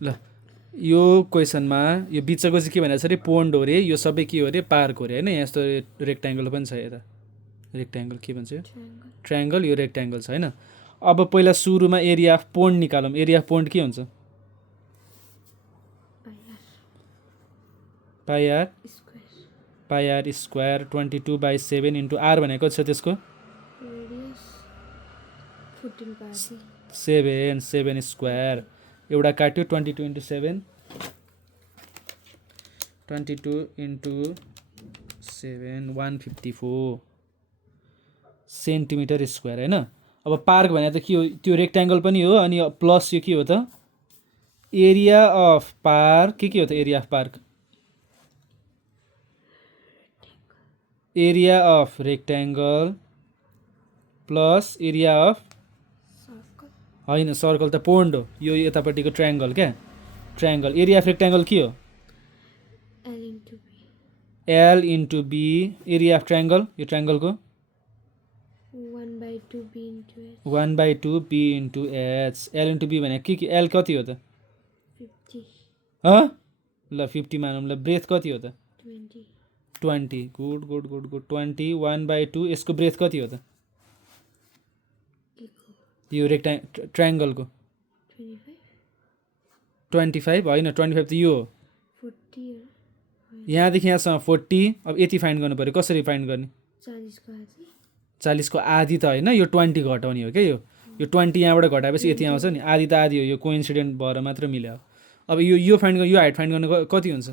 ल यो क्वेसनमा यो बिचको चाहिँ के भनेको छ अरे पोन्ड हो अरे यो सबै के हो अरे पार्क हो अरे होइन यहाँ यस्तो रेक्ट्याङ्गल पनि छ यता रेक्ट्याङ्गल के भन्छ यो ट्रायङ्गल यो रेक्ट्याङ्गल छ होइन अब पहिला सुरुमा एरिया अफ पोन्ड निकालौँ एरिया अफ पोन्ड के हुन्छ pi R square 22/7 into R भनेको छ त्यसको 7 स्क्वायर एउटा काट्यो 22 इन्टु 7 22 इन्टु 7 154 सेन्टिमिटर स्क्वायर होइन अब पार्क भने त के हो त्यो रेक्ट्याङ्गल पनि हो अनि प्लस यो के हो त एरिया अफ पार्क के हो त area of park area of rectangle plus area of होइन सर्कल त पोन्ड हो यो यतापट्टिको ट्रायङ्गल क्या ट्रायङ्गल एरिया अफ रेक्ट्याङ्गल के हो L into B area of triangle यो ट्रायङ्गलको 1/2 B into H L into B भने के एल कति हो त 50 ल 50 मानौँ ल ब्रेथ कति हो त 20 गुड गुड गुड गुड 20 1/2 यसको ब्रेथ कति हो त यो ट्रायङ्गलको 25 होइन 25 त यो हो यहाँदेखि यहाँसम्म 40 अब यति फाइन्ड गर्नु पऱ्यो कसरी फाइन्ड गर्ने 40 को आधी त होइन यो 20 घटाउने हो क्या यो 20 यहाँबाट घटाएपछि यति आउँछ नि आधी त आधी हो यो कोइन्सिडेन्ट भएर मात्र मिल्यो अब यो फाइन्ड गर्नु यो हाइट फाइन्ड गर्नु कति हुन्छ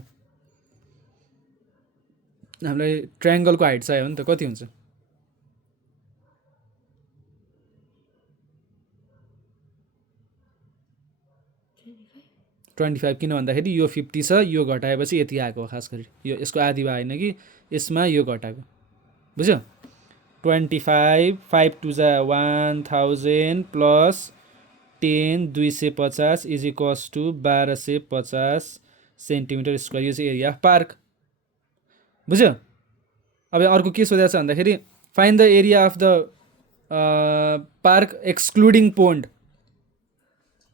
हामीलाई ट्रायङ्गलको हाइट चाहियो भने त कति हुन्छ 25 किन भन्दाखेरि यो 50 छ यो घटाएपछि यति आएको खास गरी यो यसको आधी भए होइन कि यसमा यो घटाएको बुझ्यो 25 5 2 जा 1000 plus 10 250 is equals to 1250 centimetre square यो चाहिँ एरिया अफ पार्क बुझ्यो अब अर्को के सोधेको छ भन्दाखेरि find the area of the park excluding pond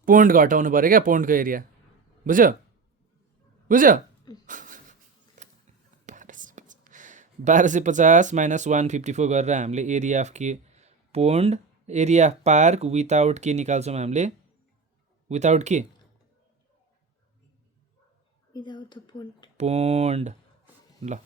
pond घटाउनु पऱ्यो क्या पोन्डको एरिया बुझ्यो बुझ्यो 1250 माइनस 154 गरेर हामीले एरिया अफ के pond area of park without के निकाल्छौँ हामीले विदाउट के पोन्ड ल